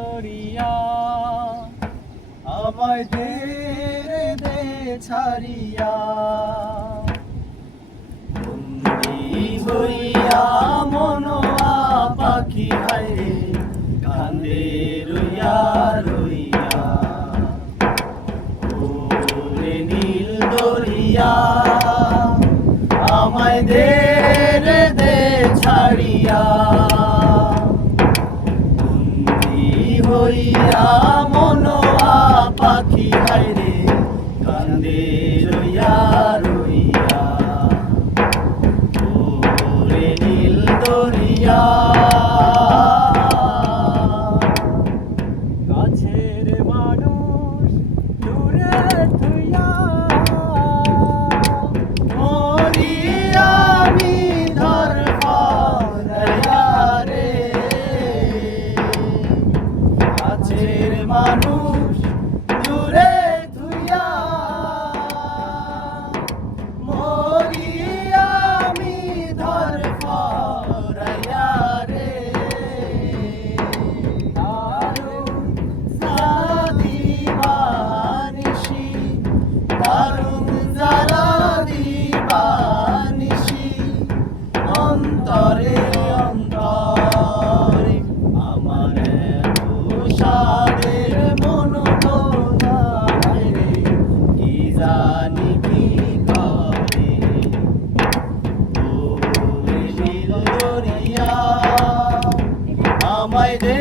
দরিয়া আমায় দে দে ছাড়িয়া বন্দি হইয়া মনোয়া পাখি হায়রে কান্দে রইয়া রইয়া ওরে নীল দরিয়া আমায় দে দে ছাড়িয়া বন্দি হইয়া মনোয়া পাখি হায়রে কান্দে রইয়া রইয়া ওরে নীল দরিয়া কাছের মানুষ দূরে থুইয়া মরি আমি ধরফরাইয়া রে কাছের মানুষ দূরে থুইয়া মরি আমি ধরফরাইয়া রে দারুণ দিবানিশি দারুণ জ্বালা দিবানিশি অন্তরে অন্তরে আমার তুষারের মন বোঝায় রে কি জানি কি করে ওরে নীল দরিয়া আমায় দে